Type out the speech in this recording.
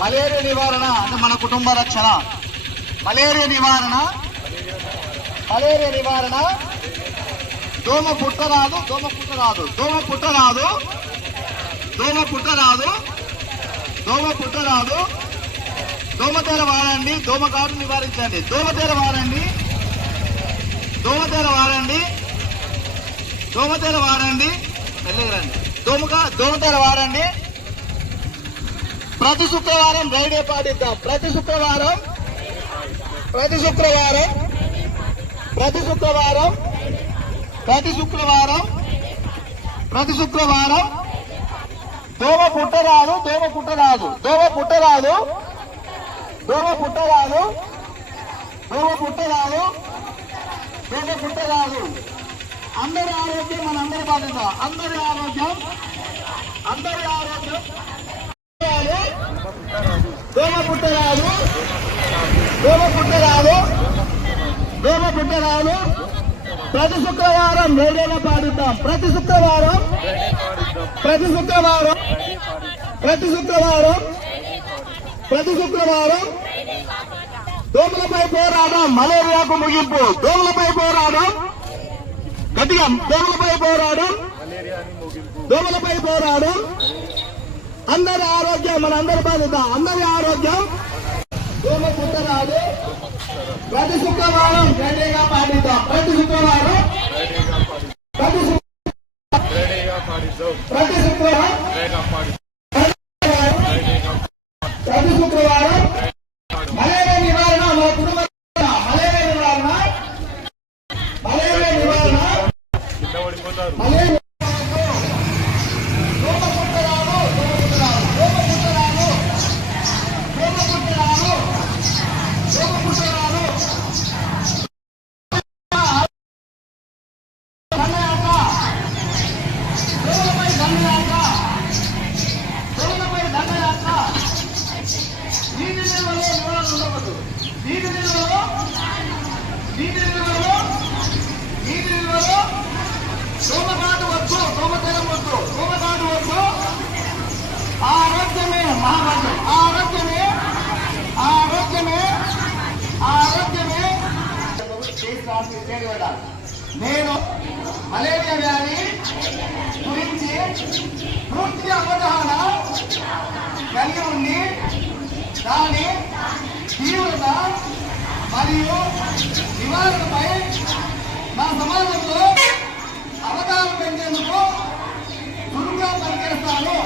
Malaria నివారణ అంటే మన కుటుంబ రక్షణ. మలేరియా నివారణ దోమ పుట్టరాదు, దోమతెర వాడండి, దోమకాటు నివారించండి. దోమతెర వాడండి, వెళ్ళిరండి. దోమతెర వాడండి. ప్రతి శుక్రవారం రైడే పాటిద్దాం. ప్రతి శుక్రవారం దోమ పుట్టరాదు. అందరి ఆరోగ్యం మనందరి బాధ్యత. అందరి ఆరోగ్యం దోమ పుట్టరాదు. ప్రతి శుక్రవారం రేడియోలో పాడుతాం. ప్రతి శుక్రవారం దోమలపై పోరాటం, మలేరియాకు ముగింపు. దోమలపై పోరాటం గట్టిగా, దోమలపై పోరాటం. అందరి ఆరోగ్యం మనందరి బాధ్యత. అందరి ఆరోగ్యం. దోమ పుట్టరాదు. ప్రతి శుక్రవారం గట్టిగా పాటిద్దాం. ప్రతి శుక్రవారం మలేరియా నివారణ మన కుటుంబ ఆరోగ్యమే మహాభాగ్యం. నేను మలేరియా వ్యాధి గురించి పూర్తి అవగాహన కలిగి ఉండి దాని తీవ్రత మరియు నివారణపై మా సమాజంలో అవగాహన పెంచేందుకు చురుగ్గా పనిచేస్తాను.